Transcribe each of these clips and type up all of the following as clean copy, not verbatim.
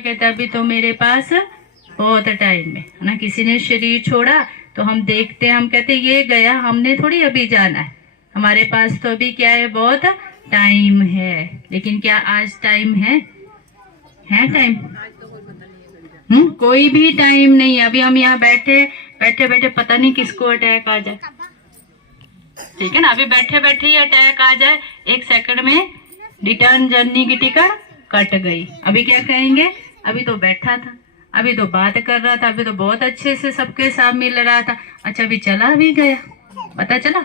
कहता अभी तो मेरे पास बहुत टाइम है ना। किसी ने शरीर छोड़ा तो हम देखते हैं, हम कहते ये गया, हमने थोड़ी अभी जाना है, हमारे पास तो अभी क्या है, बहुत टाइम है। लेकिन क्या आज टाइम है टाइम? कोई भी टाइम नहीं है। अभी हम यहाँ बैठे बैठे पता नहीं किसको अटैक आ जाए, ठीक है ना। अभी बैठे बैठे ही अटैक आ जाए, 1 सेकंड में रिटर्न जर्नी की टिकट कट गई। अभी क्या कहेंगे, अभी तो बैठा था, अभी तो बात कर रहा था, अभी तो बहुत अच्छे से सबके साथ मिल रहा था, अच्छा अभी चला भी गया, पता चला।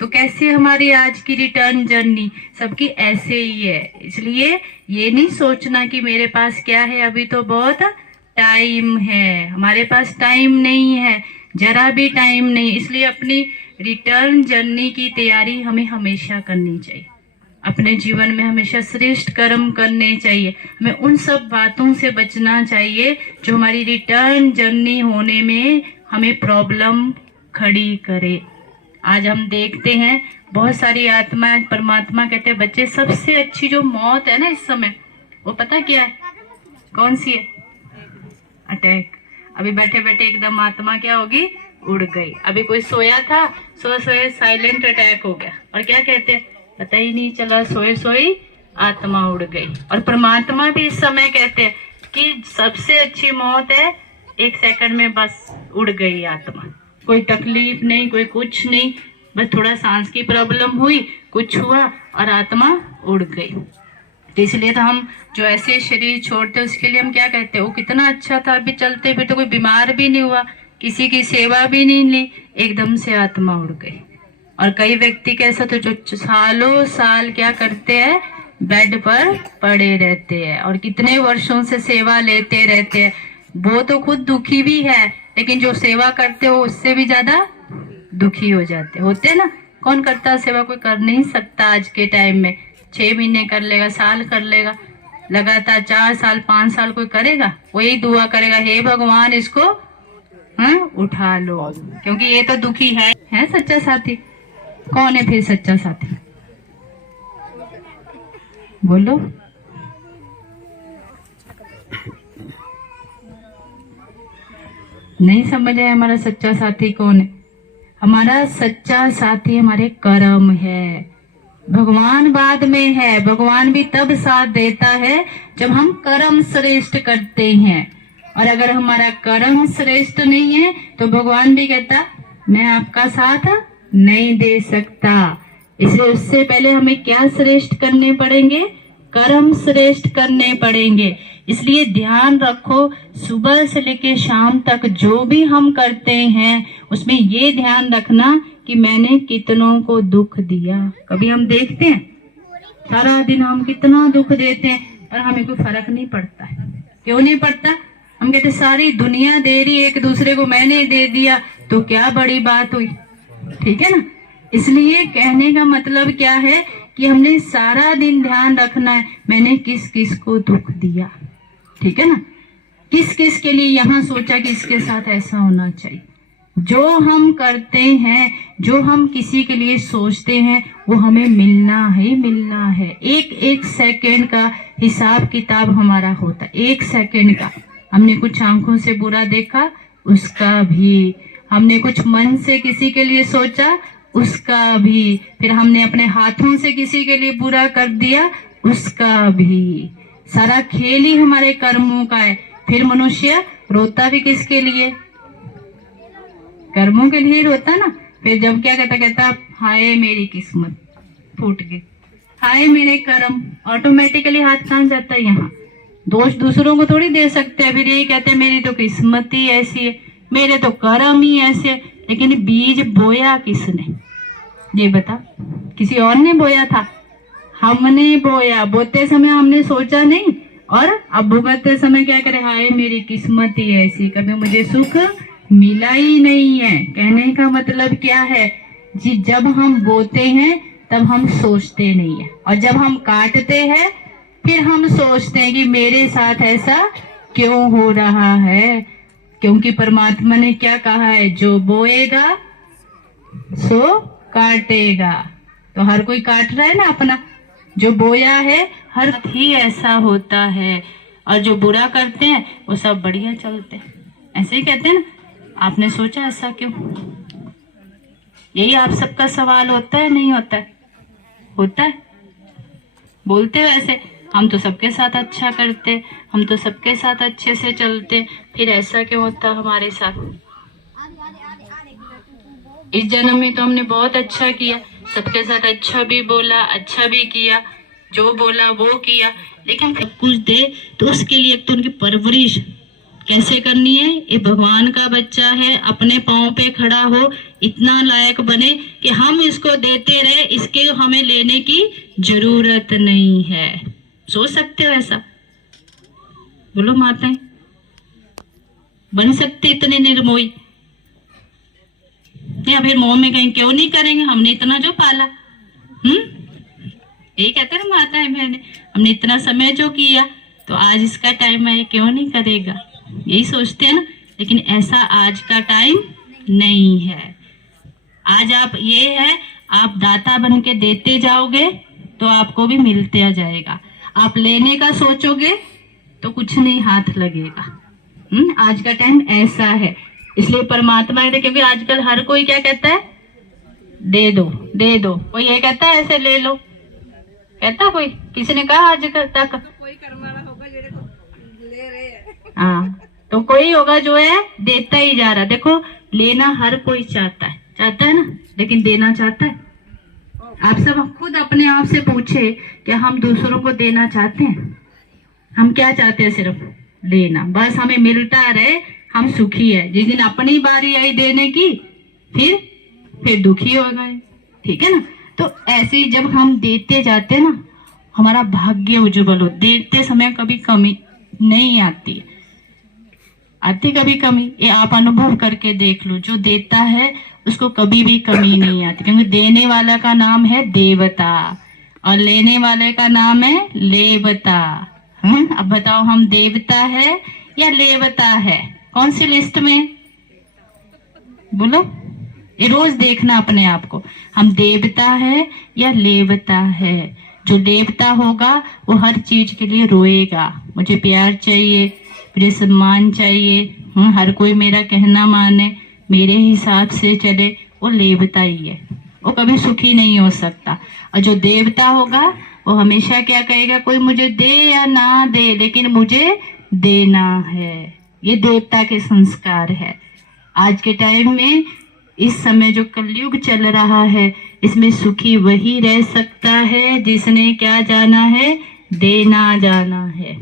तो कैसे हमारी आज की रिटर्न जर्नी सबकी ऐसे ही है। इसलिए ये नहीं सोचना कि मेरे पास क्या है, अभी तो बहुत टाइम है। हमारे पास टाइम नहीं है, जरा भी टाइम नहीं। इसलिए अपनी रिटर्न जर्नी की तैयारी हमें हमेशा करनी चाहिए। अपने जीवन में हमेशा श्रेष्ठ कर्म करने चाहिए। हमें उन सब बातों से बचना चाहिए जो हमारी रिटर्न जर्नी होने में हमें प्रॉब्लम खड़ी करे। आज हम देखते हैं बहुत सारी आत्माएं, परमात्मा कहते हैं बच्चे सबसे अच्छी जो मौत है ना इस समय, वो पता क्या है, कौन सी है? अटैक। अभी बैठे बैठे एकदम आत्मा क्या होगी, उड़ गई। अभी कोई सोया था, सोए साइलेंट अटैक हो गया, और क्या कहते हैं, पता ही नहीं चला, सोई आत्मा उड़ गई। और परमात्मा भी इस समय कहते हैं कि सबसे अच्छी मौत है 1 सेकंड में बस उड़ गई आत्मा। कोई तकलीफ नहीं, कोई कुछ नहीं, बस थोड़ा सांस की प्रॉब्लम हुई, कुछ हुआ और आत्मा उड़ गई। तो इसलिए तो हम जो ऐसे शरीर छोड़ते उसके लिए हम क्या कहते हैं, वो कितना अच्छा था, अभी चलते फिर तो कोई बीमार भी नहीं हुआ, किसी की सेवा भी नहीं ली, एकदम से आत्मा उड़ गई। और कई व्यक्ति कैसा तो जो सालों साल क्या करते हैं, बेड पर पड़े रहते हैं और कितने वर्षों से सेवा लेते रहते हैं। वो तो खुद दुखी भी है, लेकिन जो सेवा करते हो उससे भी ज्यादा दुखी हो जाते होते ना। कौन करता है सेवा? कोई कर नहीं सकता आज के टाइम में। 6 महीने कर लेगा, साल कर लेगा, लगातार 4 साल 5 साल कोई करेगा? वही दुआ करेगा, हे भगवान इसको उठा लो, क्योंकि ये तो दुखी है सच्चा साथी। कौन है फिर सच्चा साथी? बोलो। नहीं समझ आया हमारा सच्चा साथी कौन है? हमारा सच्चा साथी हमारे कर्म है। भगवान बाद में है, भगवान भी तब साथ देता है जब हम कर्म श्रेष्ठ करते हैं। और अगर हमारा कर्म श्रेष्ठ नहीं है तो भगवान भी कहता मैं आपका साथ नहीं दे सकता। इसलिए उससे पहले हमें क्या श्रेष्ठ करने पड़ेंगे? कर्म श्रेष्ठ करने पड़ेंगे। इसलिए ध्यान रखो, सुबह से लेके शाम तक जो भी हम करते हैं उसमें ये ध्यान रखना कि मैंने कितनों को दुख दिया। कभी हम देखते हैं सारा दिन हम कितना दुख देते हैं पर हमें कोई फर्क नहीं पड़ता है। क्यों नहीं पड़ता? हम कहते सारी दुनिया दे रही, एक दूसरे को मैंने दे दिया तो क्या बड़ी बात हुई, ठीक है ना। इसलिए कहने का मतलब क्या है कि हमने सारा दिन ध्यान रखना है मैंने किस किस को दुख दिया, ठीक है ना। किस किस के लिए यहाँ सोचा कि इसके साथ ऐसा होना चाहिए। जो हम करते हैं, जो हम किसी के लिए सोचते हैं वो हमें मिलना है। एक एक सेकंड का हिसाब किताब हमारा होता है, 1 सेकंड का। हमने कुछ आंखों से बुरा देखा उसका भी, हमने कुछ मन से किसी के लिए सोचा उसका भी, फिर हमने अपने हाथों से किसी के लिए बुरा कर दिया उसका भी। सारा खेल ही हमारे कर्मों का है। फिर मनुष्य रोता भी किसके लिए? कर्मों के लिए ही रोता ना। फिर जब क्या कहता हाय मेरी किस्मत फूट गई, हाय मेरे कर्म, ऑटोमेटिकली हाथ कहाँ जाता है? यहाँ। दोष दूसरों को थोड़ी दे सकते हैं। फिर यही कहते हैं मेरी तो किस्मत ही ऐसी है, मेरे तो कर्म ही ऐसे। लेकिन बीज बोया किसने? ये बता। किसी और ने बोया था? हमने बोया। बोते समय हमने सोचा नहीं, और अब भुगतते समय क्या करे, हाय मेरी किस्मत ही ऐसी, कभी मुझे सुख मिला ही नहीं है। कहने का मतलब क्या है जी, जब हम बोते हैं तब हम सोचते नहीं है, और जब हम काटते हैं फिर हम सोचते हैं कि मेरे साथ ऐसा क्यों हो रहा है। क्योंकि परमात्मा ने क्या कहा है, जो बोएगा सो काटेगा। तो हर कोई काट रहा है ना अपना, जो बोया है हर ही ऐसा होता है। और जो बुरा करते हैं वो सब बढ़िया चलते हैं। ऐसे ही कहते हैं ना, आपने सोचा ऐसा क्यों? यही आप सबका सवाल होता है, नहीं होता है? होता है। बोलते हो ऐसे, हम तो सबके साथ अच्छा करते, हम तो सबके साथ अच्छे से चलते, फिर ऐसा क्यों होता हमारे साथ? इस जन्म में तो हमने बहुत अच्छा किया, सबके साथ अच्छा भी बोला, अच्छा भी किया, जो बोला वो किया, लेकिन सब कुछ दे तो उसके लिए एक तो उनकी परवरिश कैसे करनी है। ये भगवान का बच्चा है, अपने पाँव पे खड़ा हो, इतना लायक बने कि हम इसको देते रहे, इसके हमें लेने की जरूरत नहीं है। सोच सकते हो ऐसा? बोलो माताएं, बन सकते इतने निर्मोही? या फिर मोह में कहीं क्यों नहीं करेंगे, हमने इतना जो पाला। यही कहते हैं माताएं बहने, हमने इतना समय जो किया तो आज इसका टाइम है, क्यों नहीं करेगा, यही सोचते हैं ना। लेकिन ऐसा आज का टाइम नहीं है। आज आप ये है, आप दाता बन के देते जाओगे तो आपको भी मिलते आ जाएगा। आप लेने का सोचोगे तो कुछ नहीं हाथ लगेगा। आज का टाइम ऐसा है, इसलिए परमात्मा ने, क्योंकि आजकल हर कोई क्या कहता है, दे दो दे दो। कोई ये कहता है ऐसे ले लो, कहता कोई? किसी ने कहा आज तक? कोई करने वाला होगा जेड़े को ले रहे हैं। हाँ, तो कोई होगा जो है देता ही जा रहा। देखो, लेना हर कोई चाहता है ना, लेकिन देना चाहता है? आप सब खुद अपने आप से पूछे कि हम दूसरों को देना चाहते हैं? हम क्या चाहते हैं? सिर्फ लेना, बस हमें मिलता रहे, हम सुखी है। जिस दिन अपनी बारी आई देने की, फिर दुखी हो गए। ठीक है ना? तो ऐसे ही जब हम देते जाते ना, हमारा भाग्य उज्जवल हो। देते समय कभी कमी नहीं आती, आती कभी कमी? ये आप अनुभव करके देख लो, जो देता है उसको कभी भी कमी नहीं आती, क्योंकि देने वाला का नाम है देवता और लेने वाले का नाम है लेवता। अब बताओ, हम देवता है या लेवता है? कौन सी लिस्ट में? बोलो, ये रोज देखना अपने आप को, हम देवता है या लेवता है। जो देवता होगा वो हर चीज के लिए रोएगा, मुझे प्यार चाहिए, मुझे सम्मान चाहिए, हर कोई मेरा कहना माने, मेरे हिसाब से चले, वो लेवता ही है। वो कभी सुखी नहीं हो सकता। और जो देवता होगा वो हमेशा क्या कहेगा, कोई मुझे दे या ना दे, लेकिन मुझे देना है। ये देवता के संस्कार है। आज के टाइम में, इस समय जो कलयुग चल रहा है, इसमें सुखी वही रह सकता है जिसने क्या जाना है, देना जाना है।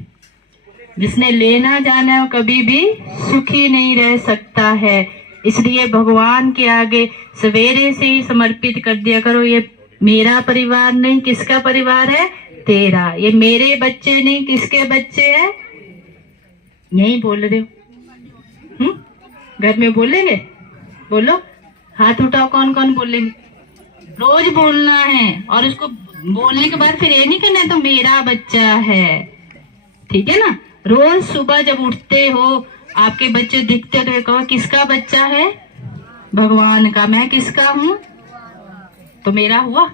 जिसने लेना जाना है वो कभी भी सुखी नहीं रह सकता है। इसलिए भगवान के आगे सवेरे से ही समर्पित कर दिया करो, ये मेरा परिवार नहीं, किसका परिवार है? तेरा। ये मेरे बच्चे नहीं, किसके बच्चे हैं? यही बोल रहे हो? घर में बोलेंगे? बोलो, हाथ उठाओ, कौन कौन बोलेंगे? रोज बोलना है, और उसको बोलने के बाद फिर ये नहीं करना है तो मेरा बच्चा है। ठीक है ना? रोज सुबह जब उठते हो, आपके बच्चे दिखते हो तो कहो किसका बच्चा है? भगवान का। मैं किसका हूँ? तो मेरा हुआ।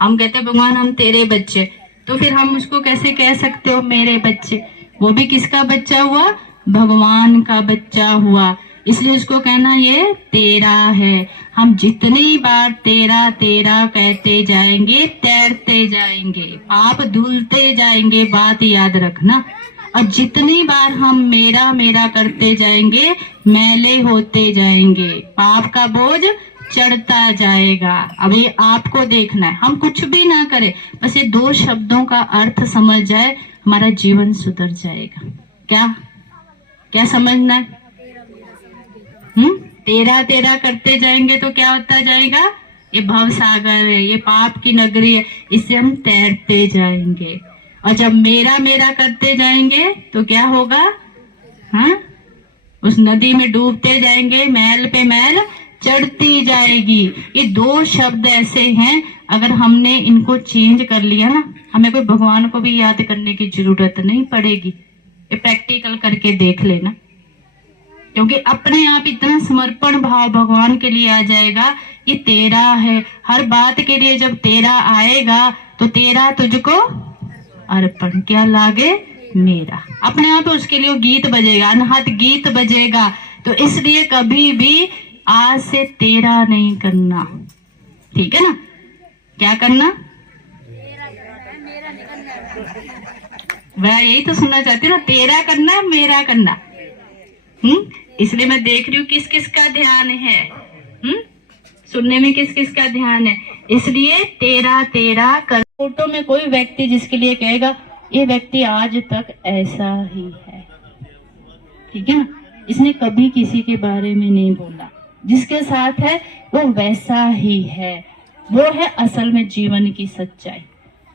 हम कहते भगवान हम तेरे बच्चे, तो फिर हम उसको कैसे कह सकते हो मेरे बच्चे? वो भी किसका बच्चा हुआ? भगवान का बच्चा हुआ। इसलिए उसको कहना ये तेरा है। हम जितनी बार तेरा तेरा कहते जाएंगे, तैरते जाएंगे, पाप धुलते जाएंगे, बात याद रखना। और जितनी बार हम मेरा मेरा करते जाएंगे, मैले होते जाएंगे, पाप का बोझ चढ़ता जाएगा। अब ये आपको देखना है, हम कुछ भी ना करें, बस ये 2 शब्दों का अर्थ समझ जाए, हमारा जीवन सुधर जाएगा। क्या क्या समझना है? तेरा तेरा करते जाएंगे तो क्या होता जाएगा? ये भव सागर है, ये पाप की नगरी है, इससे हम तैरते जाएंगे। और जब मेरा मेरा करते जाएंगे तो क्या होगा? उस नदी में डूबते जाएंगे, मैल पे मैल चढ़ती जाएगी। ये 2 शब्द ऐसे हैं, अगर हमने इनको चेंज कर लिया ना, हमें कोई भगवान को भी याद करने की जरूरत नहीं पड़ेगी। ये प्रैक्टिकल करके देख लेना, क्योंकि अपने आप इतना समर्पण भाव भगवान के लिए आ जाएगा। ये तेरा है, हर बात के लिए जब तेरा आएगा तो तेरा तुझको अर्पण। क्या लागे? मेरा। अपने आप उसके लिए वो गीत बजेगा, अनहद गीत बजेगा। तो इसलिए कभी भी आज से तेरा नहीं करना, ठीक है ना? क्या करना? वह यही तो सुनना चाहती हूँ ना, तेरा करना मेरा करना। इसलिए मैं देख रही हूँ किस किस का ध्यान है, सुनने में किस किस का ध्यान है। इसलिए तेरा तेरा कर। फोटो में कोई व्यक्ति जिसके लिए कहेगा ये व्यक्ति आज तक ऐसा ही है, ठीक है ना? इसने कभी किसी के बारे में नहीं बोला, जिसके साथ है वो वैसा ही है। वो है असल में जीवन की सच्चाई।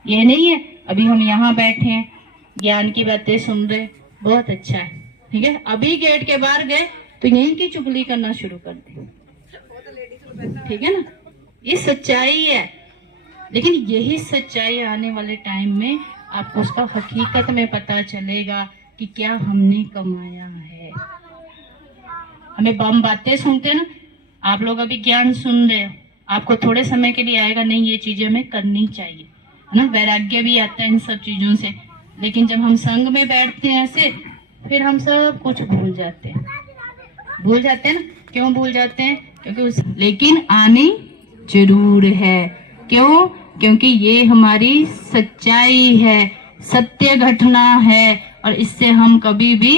ये नहीं है अभी हम यहाँ बैठे हैं, ज्ञान की बातें सुन रहे, बहुत अच्छा है, ठीक है। अभी गेट के बाहर गए तो यहीं की चुगली करना शुरू कर दी, ठीक है ना? ये सच्चाई है। लेकिन यही सच्चाई आने वाले टाइम में आपको उसका हकीकत में पता चलेगा कि क्या हमने कमाया है। हमें बम बातें सुनते हैं ना, आप लोग अभी ज्ञान सुन रहे हो, आपको थोड़े समय के लिए आएगा नहीं ये चीजें हमें करनी चाहिए, है ना? वैराग्य भी आता है इन सब चीजों से। लेकिन जब हम संग में बैठते हैं ऐसे, फिर हम सब कुछ भूल जाते हैं। भूल जाते हैं ना? क्यों भूल जाते हैं? क्योंकि लेकिन आनी जरूर है। क्यों? क्योंकि ये हमारी सच्चाई है, सत्य घटना है, और इससे हम कभी भी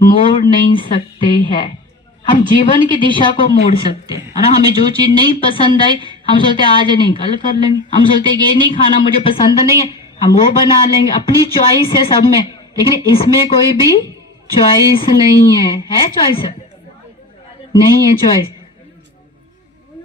मोड़ नहीं सकते हैं। हम जीवन की दिशा को मोड़ सकते हैं, है ना? हमें जो चीज नहीं पसंद आई, हम सोचते आज नहीं कल कर लेंगे। हम सोचते ये नहीं खाना मुझे पसंद नहीं है, हम वो बना लेंगे। अपनी चॉइस है सब में, लेकिन इसमें कोई भी चॉइस नहीं है। है चॉइस? नहीं है चॉइस।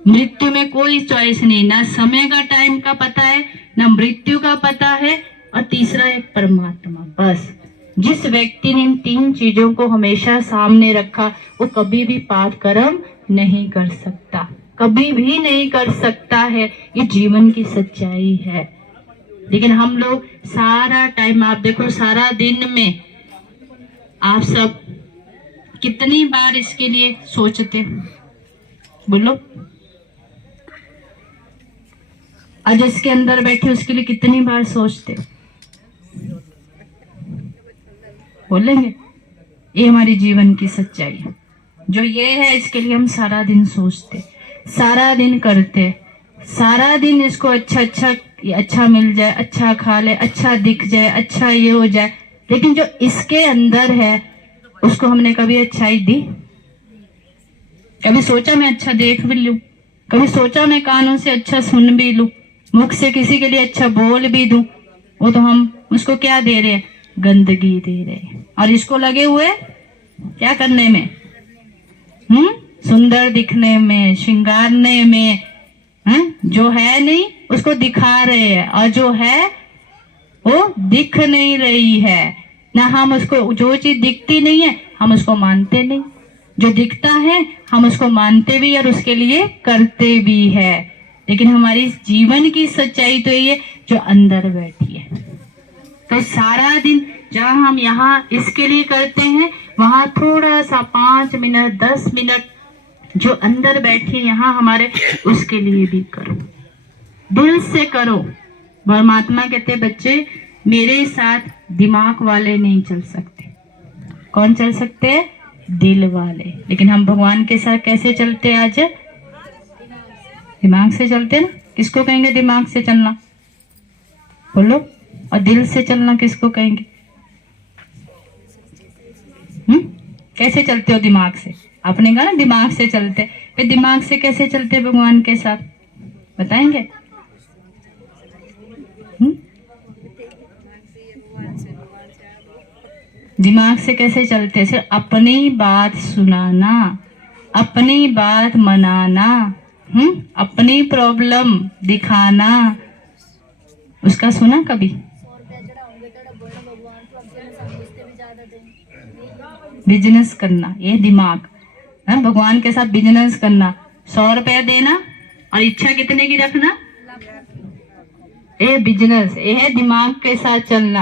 मृत्यु में कोई चॉइस नहीं, ना समय का टाइम का पता है, ना मृत्यु का पता है, और तीसरा है परमात्मा। बस जिस व्यक्ति ने इन तीन चीजों को हमेशा सामने रखा, वो कभी भी पाप कर्म नहीं कर सकता, कभी भी नहीं कर सकता है। ये जीवन की सच्चाई है। लेकिन हम लोग सारा टाइम, आप देखो सारा दिन में आप सब कितनी बार इसके लिए सोचते? बोलो। आज इसके अंदर बैठे उसके लिए कितनी बार सोचते? बोलेंगे? ये हमारी जीवन की सच्चाई है। जो ये है इसके लिए हम सारा दिन सोचते, सारा दिन करते, सारा दिन इसको अच्छा मिल जाए, अच्छा खा ले, अच्छा दिख जाए, अच्छा ये हो जाए। लेकिन जो इसके अंदर है उसको हमने कभी अच्छाई दी? कभी सोचा मैं अच्छा देख भी लूं? कभी सोचा मैं कानों से अच्छा सुन भी लूं, मुख से किसी के लिए अच्छा बोल भी दूं? वो तो हम उसको क्या दे रहे हैं? गंदगी दे रहे हैं। और इसको लगे हुए क्या करने में? सुंदर दिखने में, श्रृंगारने में। जो है नहीं उसको दिखा रहे हैं, और जो है वो दिख नहीं रही है ना। हम उसको, जो चीज दिखती नहीं है हम उसको मानते नहीं, जो दिखता है हम उसको मानते भी और उसके लिए करते भी है। लेकिन हमारी जीवन की सच्चाई तो ये जो अंदर बैठी है। तो सारा दिन जहाँ हम यहाँ इसके लिए करते हैं, वहां थोड़ा सा 5 मिनट 10 मिनट जो अंदर बैठी यहाँ हमारे, उसके लिए भी करो, दिल से करो। परमात्मा कहते बच्चे मेरे साथ दिमाग वाले नहीं चल सकते। कौन चल सकते? दिल वाले। लेकिन हम भगवान के साथ कैसे चलते? आज दिमाग से चलते ना। किसको कहेंगे दिमाग से चलना? बोलो। और दिल से चलना किसको कहेंगे? कैसे चलते हो दिमाग से? आपने कहा ना दिमाग से चलते। फिर दिमाग से कैसे चलते भगवान के साथ? बताएंगे? दिमाग से कैसे चलते? सिर्फ अपनी बात सुनाना, अपनी बात मनाना, अपनी प्रॉब्लम दिखाना। उसका सुना कभी? बिजनेस करना, ये दिमाग है। भगवान के साथ बिजनेस करना, 100 रुपया देना और इच्छा कितने की रखना? ये बिजनेस, ये है दिमाग के साथ चलना,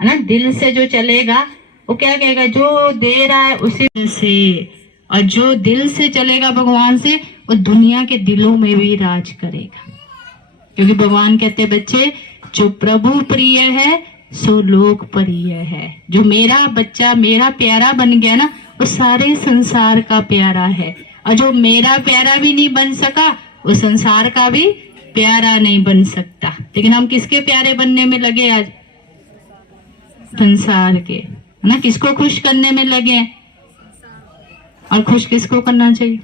है ना। दिल से जो चलेगा वो क्या कहेगा? जो दे रहा है उसी से। और जो दिल से चलेगा भगवान से, वो दुनिया के दिलों में भी राज करेगा। क्योंकि भगवान कहते बच्चे जो प्रभु प्रिय है सो लोकप्रिय है। जो मेरा बच्चा मेरा प्यारा बन गया ना, वो सारे संसार का प्यारा है। और जो मेरा प्यारा भी नहीं बन सका, वो संसार का भी प्यारा नहीं बन सकता। लेकिन हम किसके प्यारे बनने में लगे आज? संसार के, है ना। किसको खुश करने में लगे हैं? और खुश किसको करना चाहिए?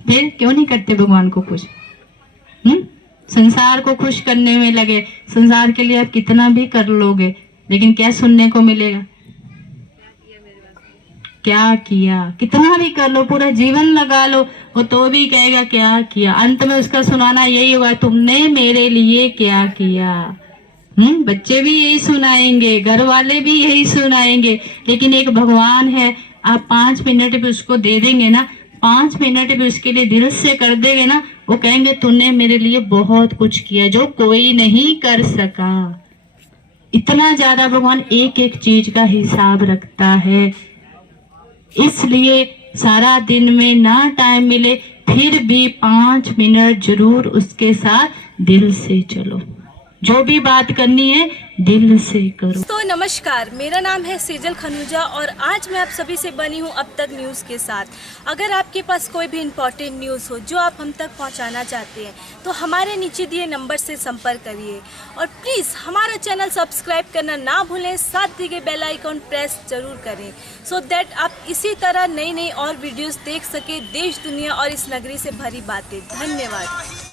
फिर क्यों नहीं करते भगवान को खुश? संसार को खुश करने में लगे। संसार के लिए आप कितना भी कर लोगे, लेकिन क्या सुनने को मिलेगा? क्या किया? कितना भी कर लो, पूरा जीवन लगा लो, वो तो भी कहेगा क्या किया। अंत में उसका सुनाना यही होगा, तुमने मेरे लिए क्या किया। बच्चे भी यही सुनाएंगे, घर वाले भी यही सुनाएंगे। लेकिन एक भगवान है, आप 5 मिनट भी उसको दे देंगे ना, 5 मिनट भी उसके लिए दिल से कर देंगे ना, वो कहेंगे तूने मेरे लिए बहुत कुछ किया जो कोई नहीं कर सका। इतना ज्यादा भगवान एक एक चीज का हिसाब रखता है। इसलिए सारा दिन में ना टाइम मिले, फिर भी 5 मिनट जरूर उसके साथ दिल से चलो। जो भी बात करनी है दिल से करो। तो नमस्कार, मेरा नाम है सेजल खनूजा और आज मैं आप सभी से बनी हूँ अब तक न्यूज़ के साथ। अगर आपके पास कोई भी इम्पोर्टेंट न्यूज़ हो जो आप हम तक पहुँचाना चाहते हैं तो हमारे नीचे दिए नंबर से संपर्क करिए और प्लीज़ हमारा चैनल सब्सक्राइब करना ना भूलें, साथ दिए बेल आइकॉन प्रेस जरूर करें सो दैट आप इसी तरह नई नई और वीडियोज़ देख सकें, देश दुनिया और इस नगरी से भरी बातें। धन्यवाद।